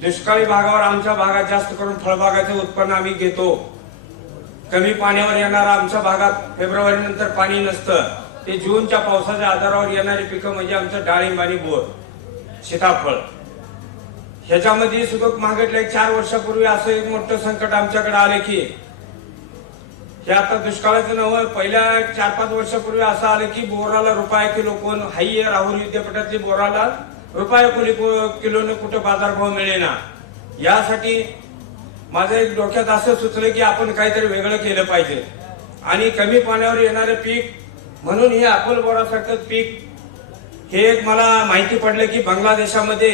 दुष्काळी भागावर आमच्या भागात जास्त करून फळबागाचे उत्पन्न आम्ही घेतो। कमी पाण्यावर येणारा आमच्या भागात फेब्रुवारी नंतर पाणी नसतं, ते जूनच्या पावसाच्या आधारावर येणारी पिकं म्हणजे आमचं डाळिंब आणि बोर, सीताफळ। ह्याच्यामध्ये सुद्धा मागल्या 4 वर्षापूर्वी असं एक मोठं संकट आमच्याकडे आले की हे आता दुष्काळाचं नव्हे, पहिल्या 4-5 वर्षापूर्वी असं आलं की बोराला रुपया किलो, कोण हाई राहुल विद्यापीठातली बोराला रुपया किलोने कुठं बाजारभाव मिळेना। यासाठी माझं एक डोक्यात असं सुचलं की आपण काहीतरी वेगळं केलं पाहिजे आणि कमी पाण्यावर येणारे पीक म्हणून हे अकोल बोरासारखं पीक हे एक मला माहिती पडलं की बांगलादेशामध्ये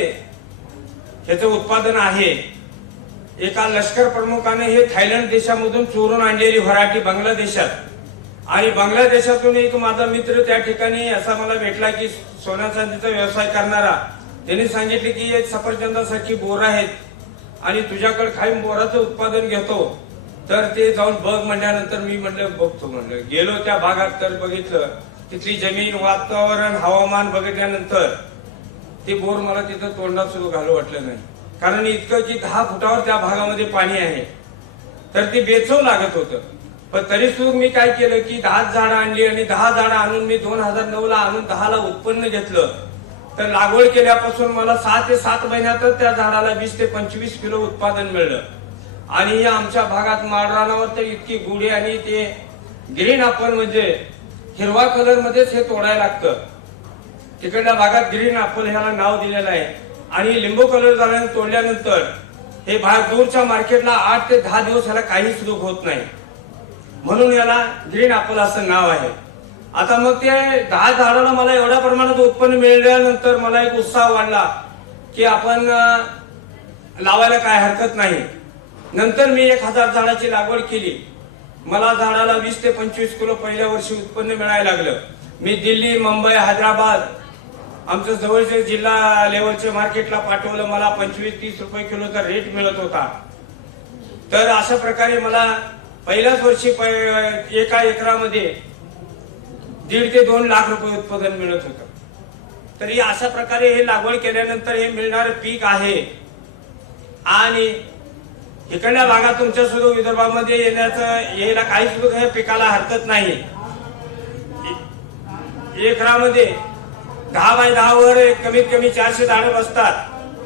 ह्याचं उत्पादन आहे। एका लष्कर प्रमुखाने हे थायलंड देशामधून चोरून आणलेली व्हरायटी बांगलादेशात, आणि बांगलादेशातून एक माझा मित्र त्या ठिकाणी असा मला भेटला की सोन्या चांदीचा व्यवसाय करणारा, त्यांनी सांगितले की एक सफरचंदासारखी बोर आहेत आणि तुझ्याकडे कायम बोराचं उत्पादन घेतो, तर ते जाऊन बघ म्हणल्यानंतर मी म्हणलं बघतो म्हणलं। गेलो त्या भागात तर बघितलं, तिथली जमीन, वातावरण, हवामान बघितल्यानंतर ते बोर मला तिथं तोंडात सुद्धा घालू वाटलं नाही, कारण इतकं की 10 फुटावर त्या भागामध्ये पाणी आहे, तर ते बेचव लागत होतं। पण तरी सुद्धा मी काय केलं की 10 झाडं आणली आणि 10 झाडं आणून मी 2009ला आणून 10ला उत्पन्न घेतलं। तर लागवड केल्यापासून मला 6 ते 7 महिन्यातच त्या झाडाला 20 ते 25 किलो उत्पादन मिळलं। आणि आमच्या भागात माळरानावर तर इतकी गुढी आणि ते ग्रीन ऍपल म्हणजे हिरवा कलर मध्येच हे तोडायला लागतं, तिकडल्या भागात ग्रीन ऍपल ह्याला नाव दिलेलं आहे। आणि लिंबू कलर झाल्यानंतर तोडल्यानंतर हे बाहेर दूरच्या मार्केटला 8 ते 10 दिवस ह्याला काही सुद्धा होत नाही, म्हणून याला ग्रीन ऍपल असं नाव आहे। आता मग ते 10 झाडाला मला एवढ्या प्रमाणात उत्पन्न मिळाल्यानंतर मला एक उत्साह वाढला की आपण लावायला काय हरकत नाही। नंतर मी 1000 झाडाची लागवड केली। मला झाडाला 20 ते 25 किलो पहिल्या वर्षी उत्पन्न मिळायला लागलं। मी दिल्ली, मुंबई, हैदराबाद आमच्या जवळच्या जिल्हा लेवलच्या मार्केटला पाठवलं, मला 25-30 रुपये किलोचा रेट मिळत होता। तर अशा प्रकारे मला पहिल्याच वर्षी एका एकरामध्ये 1.5 ते 2 लाख रुपये उत्पादन मिळत होतं। तरी अशा प्रकारे हे लागवड केल्यानंतर हे मिळणारे पीक आहे। आणि इकडल्या भागात तुमच्या सुद्धा विदर्भामध्ये यायला काही सुद्धा हे पिकाला हरकत नाही। एकरामध्ये 10 बाय 10 वर कमीत कमी 400 झाडं बसतात,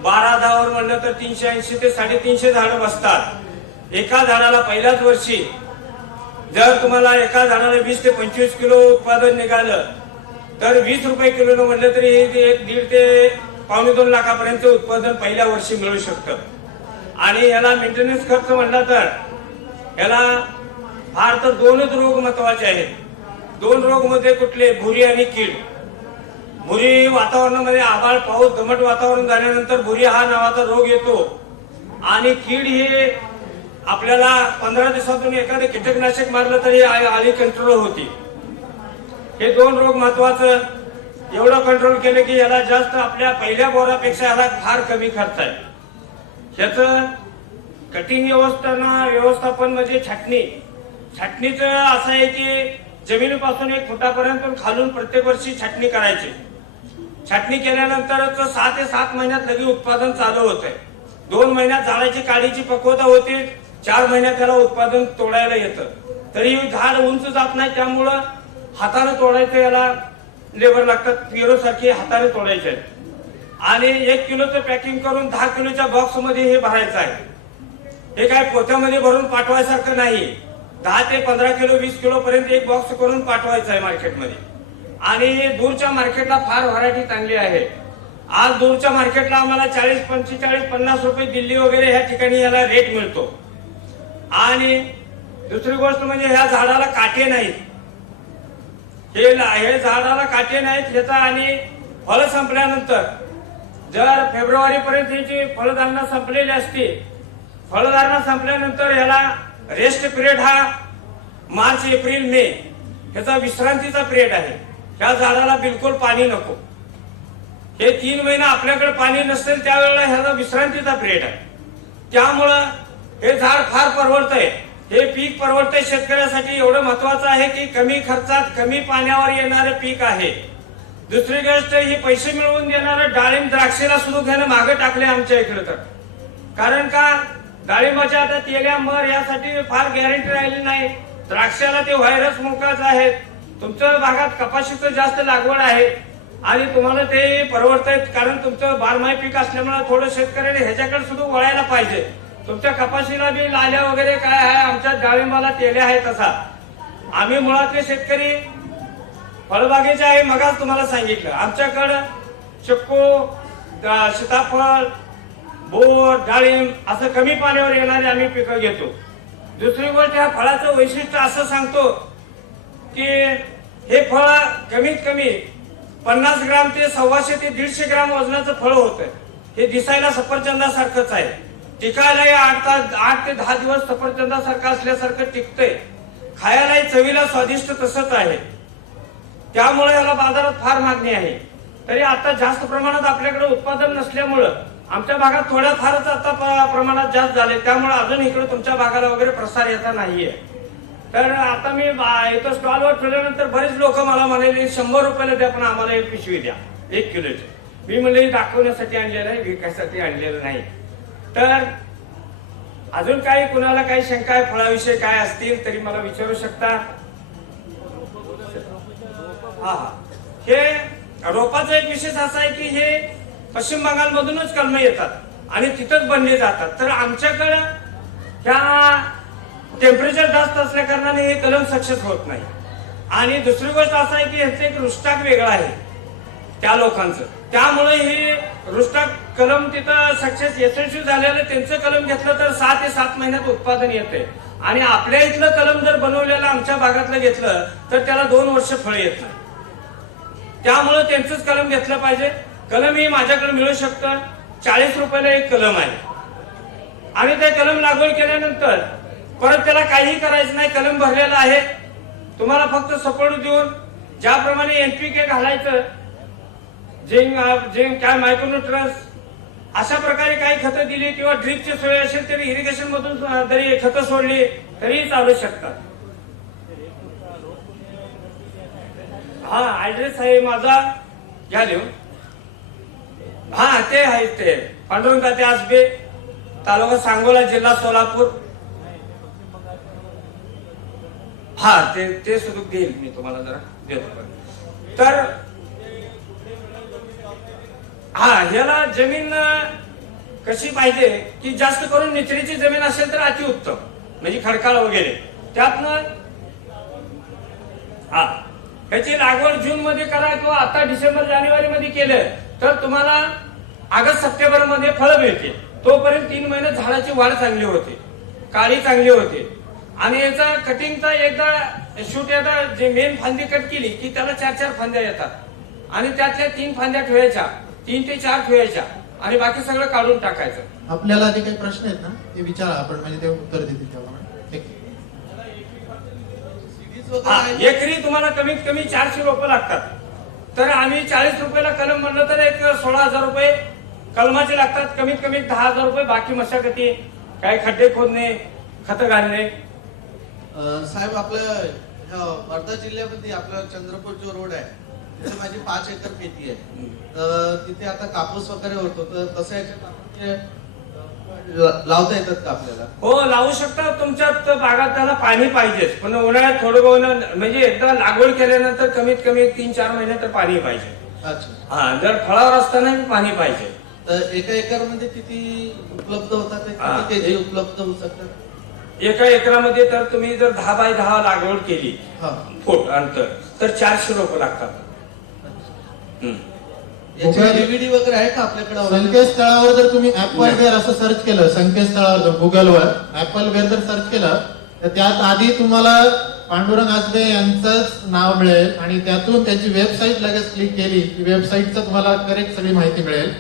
12-10 वर म्हणलं तर 380 ते 350 झाडं बसतात। एका झाडाला पहिल्याच वर्षी जर तुम्हाला एका झाडाला 20 ते 25 किलो उत्पादन निघालं तर 20 रुपये किलो म्हणलं तरी हे 1.5 ते 2.25 लाखापर्यंत उत्पादन पहिल्या वर्षी मिळू शकतं। आणि याला मेंटेनन्स खर्च म्हणला तर याला फार तर 2च रोग महत्वाचे आहेत। 2 रोग मध्ये कुठले? भुरी आणि कीड। भुरी वातावरणामध्ये आभाळ, पाऊस, दमट वातावरण झाल्यानंतर भुरी हा नावाचा रोग येतो, आणि कीड ही आपल्याला 15 दिवसातून एखादं कीटकनाशक मारलं तरी आली कंट्रोल होती। हे 2 रोग महत्वाचं, एवढं कंट्रोल केलं की याला जास्त आपल्या पहिल्या बोरापेक्षा याला फार कमी खर्च आहे। याचं कटिंग व्यवस्थापन म्हणजे छाटणीचं असं आहे की जमिनीपासून 1 फुटापर्यंत खालून प्रत्येक वर्षी छाटणी करायची। छाटणी केल्यानंतर 6 ते 7 महिन्यात लगेच उत्पादन चालू होतंय। 2 महिन्यात झाडाची काढीची पक्वता होते, 4 महिन्यात त्याला उत्पादन तोडायला येतं। तरी झाड उंच जात नाही, त्यामुळं हाताने तोडायचं, याला लेबर लागतात, पेरूसारखी हाताने तोडायचे। आणि 1 किलोचं पॅकिंग करून 10 किलोच्या बॉक्स मध्ये हे भरायचं आहे। हे काय पोत्यामध्ये भरून पाठवायसारखं नाही, 10 ते 15 किलो 20 किलो पर्यंत एक बॉक्स करून पाठवायचं आहे मार्केटमध्ये। आणि दूरच्या मार्केटला फार व्हरायटी चांगली आहे। आज दूरच्या मार्केटला आम्हाला 40, 45, 50 रुपये दिल्ली वगैरे ह्या ठिकाणी याला रेट मिळतो। आणि दुसरी गोष्ट म्हणजे ह्या झाडाला काटे नाहीत, हे झाडाला काटे नाहीत ह्याचा। आणि फळ संपल्यानंतर जर फेब्रुवारी पर्यंत याची फळधारणा संपलेली असते, फळधारणा संपल्यानंतर याला रेस्ट पिरियड हा मार्च, एप्रिल, मे ह्याचा विश्रांतीचा पिरियड आहे। ह्या झाडाला बिलकुल पाणी नको। हे 3 महिने आपल्याकडे पाणी नसेल त्यावेळेला ह्याचा विश्रांतीचा पिरियड आहे, त्यामुळं हे झाड फार परवडतंय। हे पीक परवडतंय शेतकऱ्यासाठी, एवढं महत्वाचं आहे की कमी खर्चात कमी पाण्यावर येणारे पीक आहे। दुसरी गोष्ट ही पैसे मिळवून देणारं डाळिंब, द्राक्षेला सुद्धा घेणं मागे टाकले आमच्या इकडे। तर कारण का डाळिंबाच्या आता तेल्या मर यासाठी फार गॅरंटी राहिली नाही. द्राक्षाला ते व्हायरस मुकाच आहेत. तुमच्या भागात कपाशीचं जास्त लागवड आहे आणि तुम्हाला ते परवडतंय कारण तुमचं बारमाही पीक असल्यामुळे थोडं शेतकऱ्याने ह्याच्याकडे सुद्धा वळायला पाहिजे. तुमच्या कपाशीला बी लाल्या वगैरे काय आहे, आमच्या डाळिंबाला तेल्या आहे. तसा आम्ही मुळातले शेतकरी फळबागेचे आहे. मगाच तुम्हाला सांगितलं आमच्याकडं चिक्कू, सीताफळ, बोर, डाळिंब असं कमी पाण्यावर येणारे आम्ही पिकं घेतो. दुसरी गोष्ट ह्या फळाचं वैशिष्ट्य असं सांगतो की हे फळ कमीत कमी 50 ग्राम ते 125 ते 150 ग्राम वजनाचं फळ होतं. हे दिसायला सफरचंदासारखंच आहे. टिकायलाही 8 ते 10 दिवस सफरचंदासारखं असल्यासारखं टिकतंय. खायलाही चवीला स्वादिष्ट तसंच आहे. त्यामुळे याला बाजारात फार मागणी आहे. तरी आता जास्त प्रमाणात आपल्याकडे उत्पादन नसल्यामुळं आमच्या भागात थोड्या फारच आता प्रमाणात जास्त झाले. त्यामुळे अजून इकडे तुमच्या भागाला वगैरे प्रसार याचा नाहीये. तर आता मी इथं स्टॉलवर ठेवल्यानंतर बरेच लोक मला म्हणाले 100 रुपयाला द्या पण आम्हाला एक पिशवी द्या 1 किलोची. मी म्हणले दाखवण्यासाठी आणलेलं आहे, विकायसाठी आणलेलं नाही. तर अजून काही कुणाला काही शंका आहे फळाविषयी काय असतील तरी मला विचारू शकता. हा हे रोपाचा एक विशेष असा आहे की हे पश्चिम बंगालमधूनच कलम येतात आणि तिथंच बनले जातात. तर आमच्याकडं ह्या टेम्परेचर जास्त असल्या कारणाने हे कलम सक्सेस होत नाही. आणि दुसरी गोष्ट असं आहे की ह्याचं एक रुस्टाक वेगळं आहे त्या लोकांचं. त्यामुळे हे रुस्टाक कलम तिथं सक्सेस यशस्वी झालेलं त्यांचं कलम घेतलं तर 6 ते 7 महिन्यात उत्पादन येते. आणि आपल्या इथलं कलम जर बनवलेलं आमच्या भागातलं घेतलं तर त्याला 2 वर्ष फळ येत नाही. त्यामुळे त्यांचंच कलम घेतलं पाहिजे. कलम ही माझ्याकडे मिळू शकतं. 40 रुपयाला एक कलम आहे आणि ते कलम लागवड केल्यानंतर परत त्याला काहीही करायचं नाही. कलम भरलेला आहे. तुम्हाला फक्त सपोर्ट देऊन ज्याप्रमाणे NPK घालायचं, झिंक काय मायक्रोन्यूट्रन्स अशा प्रकारे काही खतं दिली किंवा ड्रिपची सोय असेल तरी इरिगेशन मधून जरी खतं सोडली तरी चालू शकतात. हा ऍड्रेस आहे माझा, घ्या लिहून. हा ते आहे ते पांडुरंग तात्या आसबे, तालुका सांगोला, जिल्हा सोलापूर. हा ते सुद्धा देईल मी तुम्हाला जरा देतो. तर हा ह्याला जमीन कशी पाहिजे की जास्त करून निचरीची जमीन असेल तर अतिउत्तम, म्हणजे खडकाळ वगैरे. त्यातनं हा ह्याची लागवड जून मध्ये करा किंवा आता डिसेंबर जानेवारी मध्ये केलं तर तुम्हाला ऑगस्ट सप्टेंबर मध्ये फळ मिळते. तोपर्यंत 3 महिने झाडाची वाढ चांगली होते, काळी चांगली होते. आणि याचा कटिंगचा एकदा शूट एकदा जे मेन फांदी कट केली की त्याला 4-4 फांद्या येतात आणि त्यातल्या 3 फांद्या ठेवायच्या, 3 ते 4 ठेवायच्या आणि बाकी सगळं काढून टाकायचं. आपल्याला जे काही प्रश्न आहेत ना ते विचारा आपण, म्हणजे ते उत्तर देतील त्याप्रमाणे. एकरी तुम्हाला कमीत कमी 400 रोपं लागतात. तर आम्ही 40 रुपयाला कलम म्हणलं तर एक 16,000 रुपये कलमाचे लागतात. कमीत कमी 10,000 रुपये बाकी मशागती, काही खड्डे खोदणे, खत घालणे. साहेब आपल्या वर्धा जिल्ह्यामध्ये आपला चंद्रपूर जो रोड आहे तिथे माझी 5 एकर शेती आहे. तर तिथे आता कापूस वगैरे होतो, तर तसं याच्यात लावता येतात का आपल्याला? हो लावू शकता. तुमच्या भागात त्याला पाणी पाहिजेच, पण उन्हाळ्यात थोडं म्हणजे एकदा लागवड केल्यानंतर कमीत कमी 3-4 महिने तर पाणी पाहिजे. अच्छा. हा जर फळावर असताना पाणी पाहिजे. तर एका एकर मध्ये किती उपलब्ध होतात, किती केजी उपलब्ध होऊ शकतात? एका एकरामध्ये तर तुम्ही जर 10 बाय 10 लागवड केली फूट अंतर तर 400 रोपं लागतात. डीव्हीडी वगैरे आहे का आपल्याकडे? संकेतस्थळावर जर तुम्ही ऍपल वेअर असं सर्च केलं, संकेतस्थळावर गुगलवर ऍपल वेअर जर सर्च केलं तर त्यात आधी तुम्हाला पांडुरंग आसबे यांचंच नाव मिळेल आणि त्यातून त्याची वेबसाईट लगेच क्लिक केली की वेबसाईटचं तुम्हाला करेक्ट सगळी माहिती मिळेल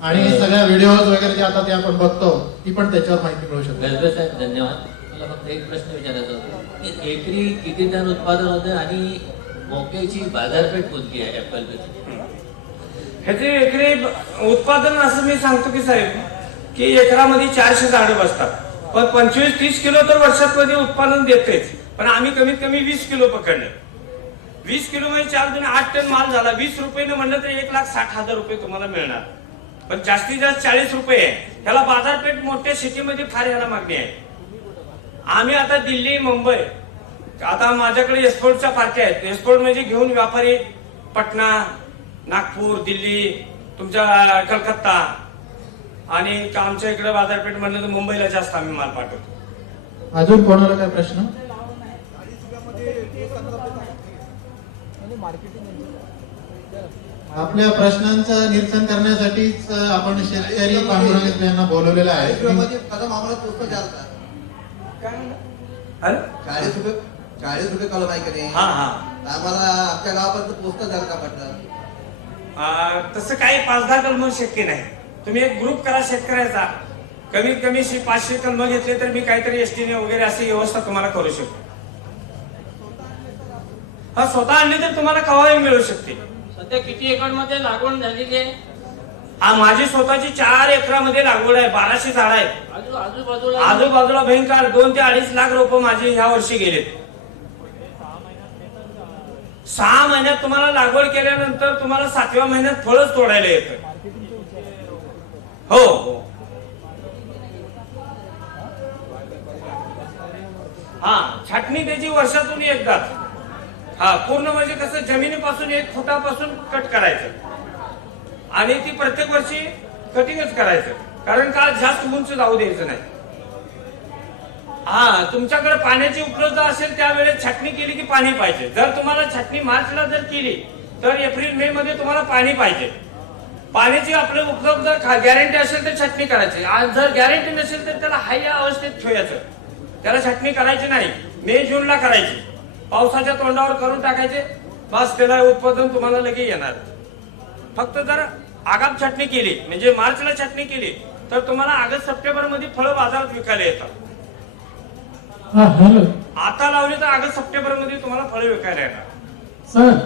आणि सगळ्या व्हिडिओज वगैरे जे आता ते आपण बघतो ती पण त्याच्यावर माहिती मिळू शकते. वेलबे साहेब धन्यवाद. मला फक्त एक प्रश्न विचारायचा होता की एकरी किती टन उत्पादन होतं आणि मोक्याची बाजारपेठ कोणती आहे ऍपल पेची? ह्याचे एकरी उत्पादन असं मी सांगतो की साहेब की एकरामध्ये 400 झाडं बसतात, पण 25-30 किलो तर वर्षात मध्ये उत्पादन देतेच. पण आम्ही कमीत कमी 20 किलो पकडले. 20 किलो मध्ये 4 दुने 8 टन माल झाला. 20 रुपये म्हणलं तर 1,60,000 रुपये तुम्हाला मिळणार. पण जास्तीत जास्त 40 रुपये आहे. ह्याला बाजारपेठ मोठ्या सिटीमध्ये फार ह्याला मागणी आहे. आम्ही आता दिल्ली, मुंबई, आता माझ्याकडे एक्सपोर्टच्या पार्ट्या आहेत. एक्सपोर्ट म्हणजे घेऊन व्यापारी पटना, नागपूर, दिल्ली, तुमच्या कलकत्ता आणि आमच्या इकडे बाजारपेठ म्हणलं तर मुंबईला जास्त आम्ही माल पाठवतो. अजून कोणाला काय प्रश्न? आपल्या प्रश्नांचं निरसन करण्यासाठीच आपण शेतकरी पांडुरंग यांना बोलवलेलं आहे. कदम आम्हाला पोस्ट द्याल का? अरे 40 रुपये कलम आहे का नाही? हा हा आम्हाला आमच्या गावापर्यंत पोस्ट द्याल का म्हटलं? तसं काही 5-10 कलम शक्य नाही. तुम्ही एक ग्रुप करा शेतकऱ्याचा, कमीत कमी 500 कलम घेतले तर मी काहीतरी एसटीने वगैरे अशी व्यवस्था तुम्हाला करू शकतो. हा स्वतः आणली तर तुम्हाला कवाही मिळू शकते. सध्या किती एकरमध्ये लागवड झालेली आहे? माझी स्वतःची 4 एकरामध्ये लागवड आहे. 1200 झाड आहेत. आजूबाजूला आजूबाजूला भयंकर 2 ते 2.5 लाख रोपं माझी ह्या वर्षी गेलेत. 6 महिन्यात तुम्हाला लागवड केल्यानंतर तुम्हाला 7व्या महिन्यात फळच तोडायला येतं. हो हो हा छाटणी त्याची वर्षातून एकदा. हा पूर्ण म्हणजे कसं जमिनीपासून 1 फुटापासून कट करायचं आणि ती प्रत्येक वर्षी कटिंगच करायचं. कारण का जास्त उंच जाऊ द्यायचं नाही. हा तुमच्याकडे पाण्याची उपलब्धता असेल त्यावेळेस छाटणी केली की पाणी पाहिजे. जर तुम्हाला छाटणी मार्चला जर केली तर एप्रिल मे मध्ये तुम्हाला पाणी पाहिजे. पाण्याची आपल्या उपलब्ध गॅरंटी असेल तर छाटणी करायची. जर गॅरंटी नसेल तर त्याला हाय या अवस्थेत ठेवायचं. त्याला छाटणी करायची नाही. मे जूनला करायची. पावसाच्या तोंडावर करून टाकायचे. बस त्याला उत्पादन तुम्हाला लगेच येणार. फक्त जर आगाप छाटणी केली म्हणजे मार्चला छाटणी केली तर तुम्हाला ऑगस्ट सप्टेंबर मध्ये फळं बाजारात विकायला येतात. हॅलो आता लावली तर ऑगस्ट सप्टेंबर मध्ये तुम्हाला फळं विकायला येणार. सर,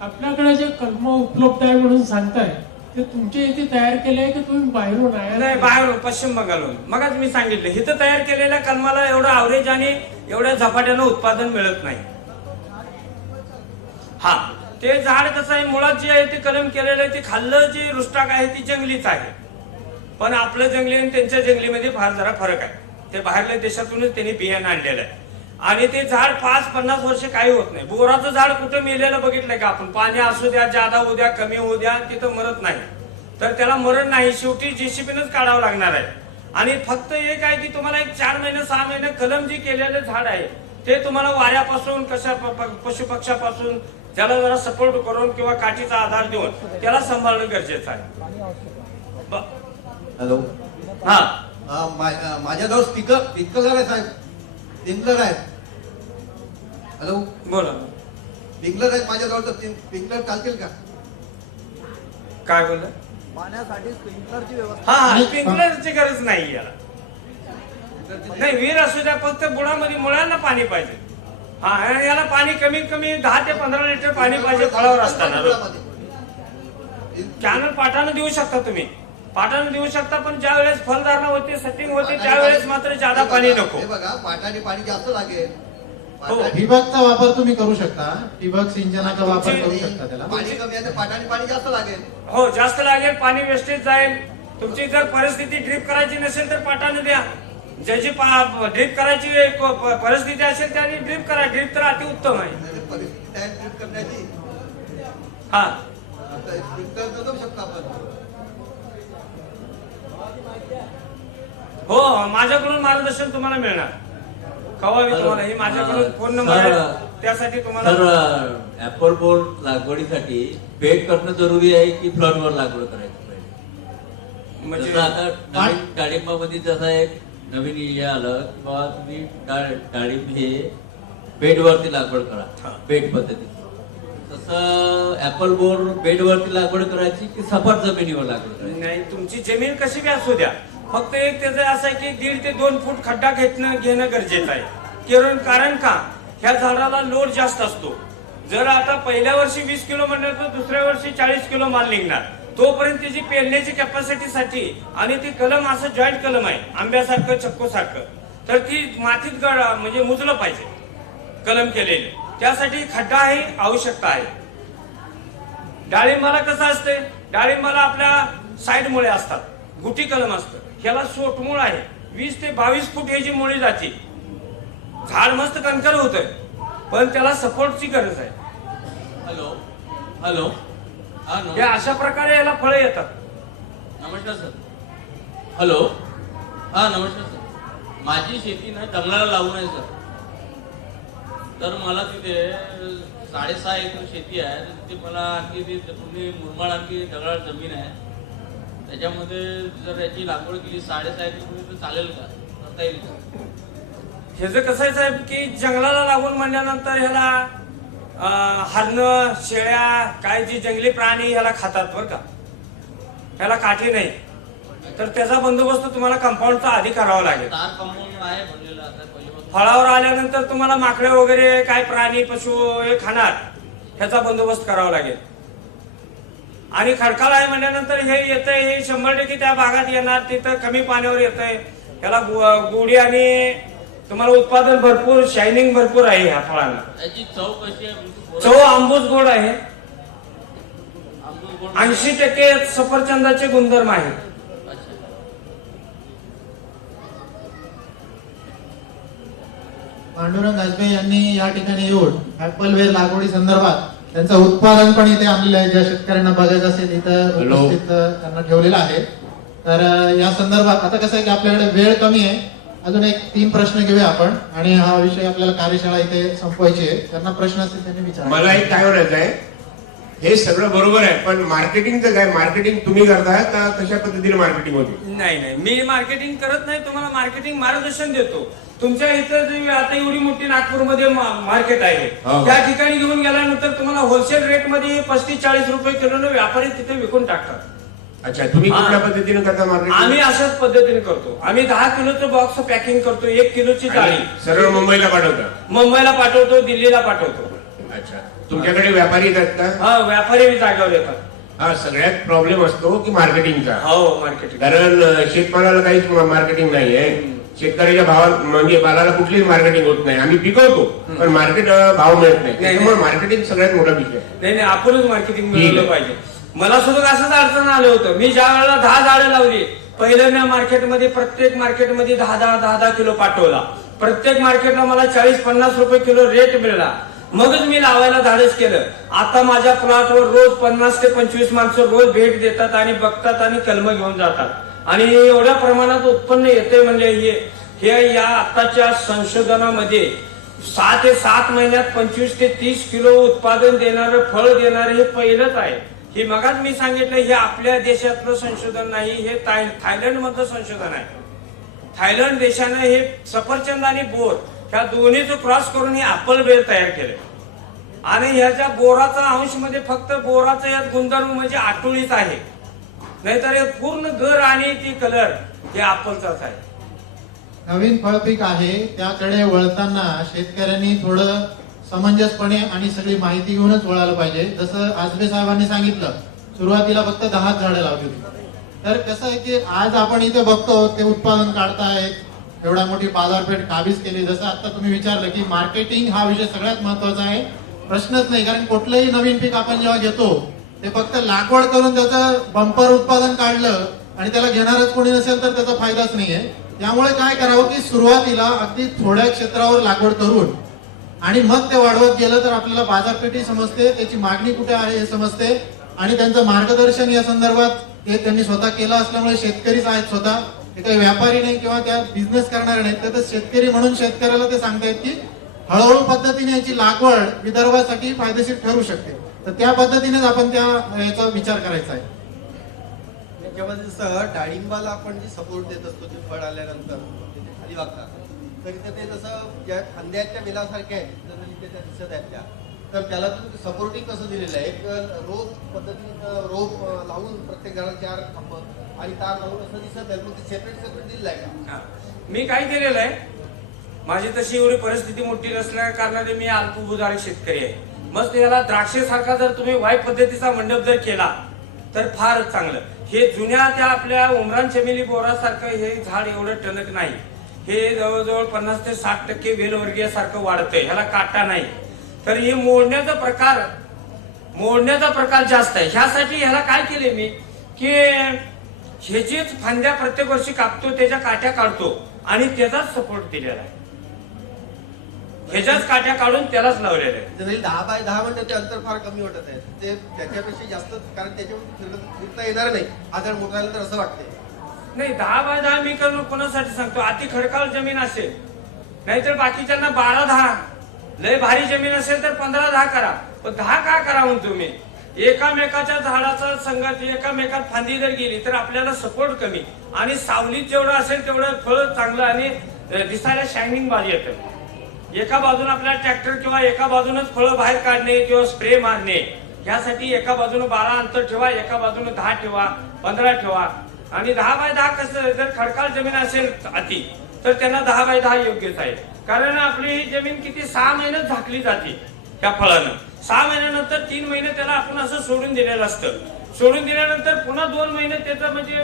आपल्याकडे जे कलम उपलब्ध आहे म्हणून सांगताय ते तुमच्या इथे तयार केले आहे की तुम्ही बाहेरून आहे? नाही बाहेरून पश्चिम बंगालहून. मगच मी सांगितलं इथं तयार केलेल्या कलमाला एवढं आवरेज आणि एवढ्या झपाट्यानं उत्पादन मिळत नाही. हा ते झाड कसं आहे मुळात जे आहे ते कलम केलेलं आहे ते खाल्लं जे रुष्टाक आहे ती जंगलीच आहे. पण आपलं जंगली आणि त्यांच्या जंगलीमध्ये फार जरा फरक आहे. ते बाहेरल्या देशातूनच त्यांनी बियाणं आणलेलं आहे आणि ते झाड 5-50 वर्ष काही होत नाही. बोराचं झाड कुठं मेलेलं बघितलंय का आपण? पाणी असू द्या, जादा होऊ द्या, कमी होऊ द्या, तिथं मरत नाही. तर त्याला मरण नाही, शेवटी जेसीबीनच काढावं लागणार आहे. आणि फक्त एक आहे की तुम्हाला एक 4 महिने 6 महिने कलम जी केलेलं झाड आहे ते तुम्हाला वाऱ्यापासून पशुपक्षापासून त्याला जरा सपोर्ट करून किंवा काठीचा आधार देऊन त्याला सांभाळणं गरजेचं आहे. हॅलो हा माझ्याजवळ स्पीकर आहे साहेब. स्प्रिंकलर आहेत. हॅलो बोला. स्प्रिंकलर आहेत माझ्याजवळ. तर स्प्रिंकलर चालतील का? काय बोललं? पाण्यासाठी स्प्रिंकलरची व्यवस्था. हा स्प्रिंकलरची गरज नाही याला. नाही विहीर असू द्या, फक्त बुडामध्ये मुळांना पाणी पाहिजे. हा आणि याला पाणी कमीत कमी 10 ते 15 लिटर पाणी पाहिजे फळावर असताना. कॅनल पाटानं देऊ शकता तुम्ही, पाटानं देऊ शकता, पण ज्या वेळेस फलधारणा होते, सेटिंग होते त्यावेळेस मात्र जादा पाणी नको. हे बघा पाटाने पाणी जास्त लागेल. हो. ठिबकचा वापर तुम्ही करू शकता. ठिबक सिंचनाचा वापर करू शकता. त्याला पाणी कमी आहे तर पाटाने पाणी जास्त लागेल. हो जास्त लागेल, पाणी वेस्टेज जाईल. तुमची जर परिस्थिती ड्रीप करायची नसेल तर पाटानं द्या. ज्याची ड्रीप करायची परिस्थिती असेल त्याने ड्रीप करा. ड्रीप तर अतिउत्तम आहे. परिस्थिती तयार ड्रीप करण्याची. हा आता स्प्रिंकलर करू शकतो आपण. हो माझ्याकडून मार्गदर्शन तुम्हाला मिळणार. कवावी तुम्हाला हे माझ्याकडून फोन नंबर आहे, त्यासाठी तुम्हाला. सर ऍपल बोर लागवडीसाठी बेड करणं जरुरी आहे की फ्लॉटवर लागवड करायचं पाहिजे? म्हणजे जसं आता नवीन डाळिंबामध्ये जसं एक नवीन हे आलं किंवा तुम्ही डाळिंब हे बेडवरती लागवड हा. करा, बेड पद्धतीत. तसं ऍपल बोर बेडवरती लागवड करायची की सपाट जमिनीवर लागवड करायची? नाही तुमची जमीन कशी बी असू द्या, फक्त एक त्याचं असं आहे की 1.5 ते 2 फूट खड्डा घेणं गरजेचं आहे. कारण का ह्या झाडाला लोड जास्त असतो. जर आता पहिल्या वर्षी 20 किलो म्हणलं तर दुसऱ्या वर्षी 40 किलो माल निघणार. तोपर्यंत त्याची पेरण्याची कॅपॅसिटीसाठी आणि ती कलम असं जॉईंट कलम आहे आंब्यासारखं चक्कोसारखं, तर ती मातीत म्हणजे मुजलं पाहिजे कलम केलेले. त्यासाठी खड्डा ही आवश्यकता आहे. डाळिंबाला कसं असते, डाळिंबाला आपल्या साईड मुळे असतात. गुटी कलम असतं. ह्याला सोटमूळ आहे. 20 ते 22 फूट ह्याची मुळी जाते. झाड मस्त कणकर होतंय, पण त्याला सपोर्टची गरज आहे. हॅलो हॅलो हा हे अशा प्रकारे याला फळं येतात. नमस्कार सर. हॅलो हा नमस्कार सर. माझी शेती ना जंगलाला लागून आहे सर. तर मला तिथे 6.5 एकर शेती आहे. तर तिथे मला आणखी ते पूर्ण मुरमाड आणखी दगडाळ जमीन आहे. त्याच्यामध्ये जर याची लागवड केली 6.5 एकर तर चालेल का? करता येईल का? ह्याचं कसं आहे साहेब की जंगलाला लागून म्हणल्यानंतर ह्याला हरणं, शेळ्या, काय जी जंगली प्राणी ह्याला खातात बरं का. ह्याला काठी नाही, तर त्याचा बंदोबस्त तुम्हाला कंपाऊंडचा आधी करावा लागेल. तार कंपाऊंड आहे बनलेलं आता पहिल्यापासून. फळावर आल्यानंतर तुम्हाला माकडे वगैरे काय प्राणी पशु हे खाणार, ह्याचा बंदोबस्त करावा लागेल. आणि खडकाळ आहे म्हणल्यानंतर हे येतंय, हे 100% त्या भागात येणार. तिथं कमी पाण्यावर येतंय. ह्याला गोडी आणि तुम्हाला उत्पादन भरपूर, शायनिंग भरपूर आहे ह्या फळांना. याची चव कशी आहे? चव आंबूस गोड आहे. आंबूस गोड. 80% सफरचंदाचे गुणधर्म आहेत. अच्छा. पांडुरंग आजबे यांनी या ठिकाणी येऊन ऍपल वेल लागवडी संदर्भात त्यांचं उत्पादन पण इथे आणलेलं आहे. ज्या शेतकऱ्यांना बघायचं असेल इथं उपस्थित त्यांना ठेवलेलं आहे. तर या संदर्भात आता कसं आहे की आपल्याकडे वेळ कमी आहे. अजून एक 3 प्रश्न घेऊया आपण आणि हा विषय आपल्याला कार्यशाळा इथे संपवायची आहे. त्यांना प्रश्न असतील त्यांनी विचारा. मला एक काय म्हणायचं आहे, हे सगळं बरोबर आहे, पण मार्केटिंगचं काय? मार्केटिंग तुम्ही करताय का कशा पद्धतीने मार्केटिंग होते? नाही, मी मार्केटिंग करत नाही. तुम्हाला मार्केटिंग मार्गदर्शन देतो. तुमच्या इथं जी आता एवढी मोठी नागपूरमध्ये मार्केट आहे, हो. त्या ठिकाणी घेऊन गेल्यानंतर तुम्हाला होलसेल रेटमध्ये 35-40 रुपये किलोने व्यापारी तिथे विकून टाकतात. अच्छा, तुम्ही हा. कुठल्या पद्धतीने करता मार्केटिंग? आम्ही अशाच पद्धतीने करतो. आम्ही 10 किलोचं बॉक्स पॅकिंग करतो. 1 किलोची जाळी सरळ मुंबईला पाठवता? मुंबईला पाठवतो, दिल्लीला पाठवतो. अच्छा, तुमच्याकडे व्यापारी येतात का? हा, व्यापारी जागेवर येतात. हा, सगळ्यात प्रॉब्लेम असतो की मार्केटिंगचा. हो, मार्केटिंग. कारण शेतमालाला काहीच मार्केटिंग नाहीये. शेतकऱ्याच्या भावात म्हणजे मालाला कुठलीच मार्केटिंग होत नाही. आम्ही पिकवतो पण मार्केट भाव मिळत नाही. त्यामुळे मार्केटिंग सगळ्यात मोठा विषय. नाही, आपणच मार्केटिंग मिळवलं पाहिजे. मला सुद्धा असंच अडचण आलं होतं. मी ज्या वेळेला 10 झाडं लावली, पहिलं मी मार्केटमध्ये प्रत्येक मार्केटमध्ये 10 किलो पाठवला. प्रत्येक मार्केटला मला 40-50 रुपये किलो रेट मिळाला. मगच मी लावायला धाडस केलं. आता माझ्या प्लॉटवर रोज 50 ते 25 माणसं रोज भेट देतात आणि बघतात आणि कलम घेऊन जातात. आणि एवढ्या प्रमाणात उत्पन्न येते म्हणजे हे या आताच्या संशोधनामध्ये 6 ते 7 महिन्यात 25 ते 30 किलो उत्पादन देणारं फळ देणारं हे पहिलंच आहे. हे मगाच मी सांगितलं, हे आपल्या देशातलं संशोधन नाही, हे थायलंड मधलं संशोधन आहे. थायलंड देशानं हे सफरचंद आणि बोर ह्या दोन्हीचं क्रॉस करून हे ऍपल वेल तयार केलं. आणि ह्याच्या बोराचा अंश मध्ये फक्त बोराचा यात गुणधर्म म्हणजे आटुळीच आहे. नाहीतर हे पूर्ण गर आणि ती कलर हे ऍपलचाच आहे. नवीन फळपीक आहे, त्याकडे वळताना शेतकऱ्यांनी थोडं समंजसपणे आणि सगळी माहिती घेऊनच वळायला पाहिजे. जसं आजबे साहेबांनी सांगितलं, सुरुवातीला फक्त 10 झाडं लावली होती. तर कसं आहे की आज आपण इथे बघतो ते उत्पादन काढतायत, एवढा मोठी बाजारपेठ काबीज केली. जसं आता तुम्ही विचारलं की मार्केटिंग हा विषय सगळ्यात महत्वाचा आहे, प्रश्नच नाही. कारण कुठलंही नवीन पीक आपण जेव्हा घेतो ते फक्त लागवड करून त्याचं बंपर उत्पादन काढलं आणि त्याला घेणारच कोणी नसेल तर त्याचा फायदाच नाहीये. त्यामुळे काय करावं की सुरुवातीला अगदी थोड्या क्षेत्रावर लागवड करून आणि मग ते वाढवत गेलं तर आपल्याला बाजारपेठी समजते, त्याची मागणी कुठे आहे हे समजते. आणि त्यांचं मार्गदर्शन या संदर्भात ते त्यांनी स्वतः केलं असल्यामुळे शेतकरीच आहेत स्वतः, ते काही व्यापारी नाही किंवा त्या बिझनेस करणारे नाहीत. तर शेतकरी म्हणून शेतकऱ्याला ते सांगतायत की हळूहळू पद्धतीने याची लागवड विदर्भासाठी फायदेशीर ठरू शकते. तर त्या पद्धतीनेच आपण त्या याचा विचार करायचा आहे. त्याच्यामध्ये सर डाळिंबाला आपण जे सपोर्ट देत असतो ते फळ आल्यानंतर ते खाली वागतात, तर इथं ते जसं ज्या खांद्याच्या वेलासारखे आहेत जसं इथे त्या दिसत आहेत त्या, तर त्याला तुम्ही सपोर्टिंग कसं दिलेलं आहे? एक रोप पद्धतीने रोप लावून प्रत्येक झाडाला 4 खांब आणि तार लावून असं दिसत आहे, मग ते सेपरेट दिलेलं आहे का? मी काय केलेलं आहे, माझी तशी एवढी परिस्थिती मोठी नसल्या कारणाने मी अल्पभूधारक शेतकरी आहे. मस्त याला द्राक्षेसारखा जर तुम्ही वाईट पद्धतीचा मंडप जर केला तर फार चांगलं. हे जुन्या त्या आपल्या उमरान चमेली बोरासारखं हे झाड एवढं टणक नाही. हे जवळजवळ 50 ते 60% वेलवर्गीयासारखं वाढतंय. ह्याला काटा नाही. तर हे मोडण्याचा प्रकार जास्त आहे. ह्यासाठी ह्याला काय केले मी की ह्याचीच फांद्या प्रत्येक वर्षी कापतो, त्याच्या काट्या काढतो आणि त्याचाच सपोर्ट दिलेला आहे. ह्याच्याच काट्या काढून त्यालाच लावलेला आहे. जनरली 10 बाय 10 म्हणजे ते अंतर फार कमी वाटत आहे. ते त्याच्यापेक्षा जास्त, कारण त्याच्यावर फिरता येणार नाही. आधार मोठा झाला तर असं वाटतंय. नाही, 10 बाय 10 मी करून कोणासाठी सांगतो, अति खडकाळ जमीन असेल, नाहीतर बाकीच्यांना 12-10, लय भारी जमीन असेल तर 15-10 करा. पण 10 का करा म्हणतो मी? एकामेकाच्या झाडाचा संगत, एकामेकात फांदी जर गेली तर आपल्याला सपोर्ट कमी आणि सावलीत जेवढं असेल तेवढं फळ चांगलं आणि दिसायला शायनिंग बाजी येतं. एका बाजून आपल्याला ट्रॅक्टर किंवा एका बाजूनच फळं बाहेर काढणे किंवा स्प्रे मारणे, यासाठी एका बाजूने 12 अंतर ठेवा, एका बाजूने 10 ठेवा, 15 ठेवा. आणि 10 बाय 10 कसं, जर खडकाळ जमीन असेल अति तर त्यांना 10 बाय 10 योग्यच आहे. कारण आपली ही जमीन किती 6 महिन्यात झाकली जाते त्या फळानं. 6 महिन्यानंतर 3 महिने त्याला आपण असं सोडून दिलेलं असतं. सोडून दिल्यानंतर पुन्हा 2 महिने त्याचं म्हणजे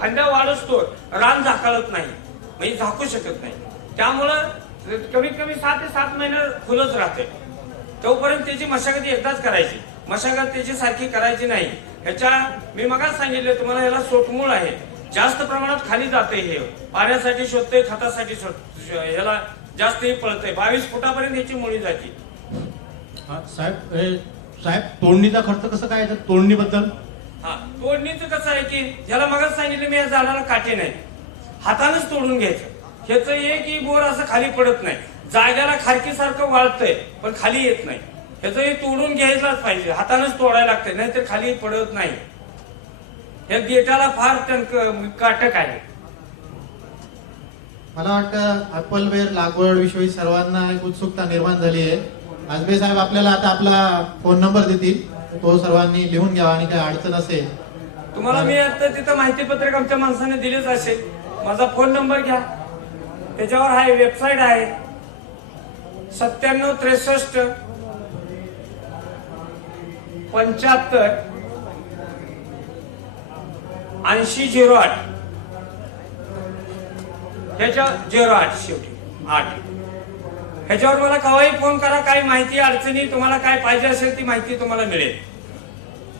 फांद्या वाढसतो, रान झाकळत नाही, म्हणजे झाकू शकत नाही. त्यामुळं कमीत कमी 6 ते 7 महिने फुलंच राहते. तोपर्यंत त्याची मशागत एकदाच करायची, मशागत त्याची सारखी करायची नाही. ह्याच्या मी मगाच सांगितलं तुम्हाला, ह्याला सोटमूळ आहे, जास्त प्रमाणात खाली जाते. हे पाण्यासाठी शोधते, खतासाठी ह्याला जास्त हे पळतंय. 22 फुटापर्यंत ह्याची मुळी जाते. साहेब तोडणीचा खर्च कसं काय येतं? तोडणीबद्दल हा, तोडणीचं कसं आहे की ह्याला मगाच सांगितलं मी, या झाडाला काटे नाही, हातानच तोडून घ्यायचं. ह्याचं हे की बोर असं खाली पडत नाही, जाग्याला खारकीसारखं वाळतंय पण खाली येत नाही. ह्याचं हे तोडून घ्यायलाच पाहिजे, हातानच तोडायला लागतंय, नाहीतर खाली पडत नाही. या देठाला फार काटक आहे. मला वाटतं ऍपल बेर लागवड विषयी सर्वांना एक उत्सुकता निर्माण झाली आहे. आजबे साहेब आपल्याला आता आपला फोन नंबर देतील, तो सर्वांनी लिहून घ्यावा आणि काही अडचण असेल तुम्हाला मी आता तिथं माहिती पत्रक आमच्या माणसाने दिलेच असेल. माझा फोन नंबर घ्या, त्याच्यावर आहे, वेबसाईट आहे 9763 75 8008. ह्याच्या 08 शेवटी 8. ह्याच्यावर मला केव्हाही फोन करा, काही माहिती अडचणी तुम्हाला काय पाहिजे असेल ती माहिती तुम्हाला मिळेल.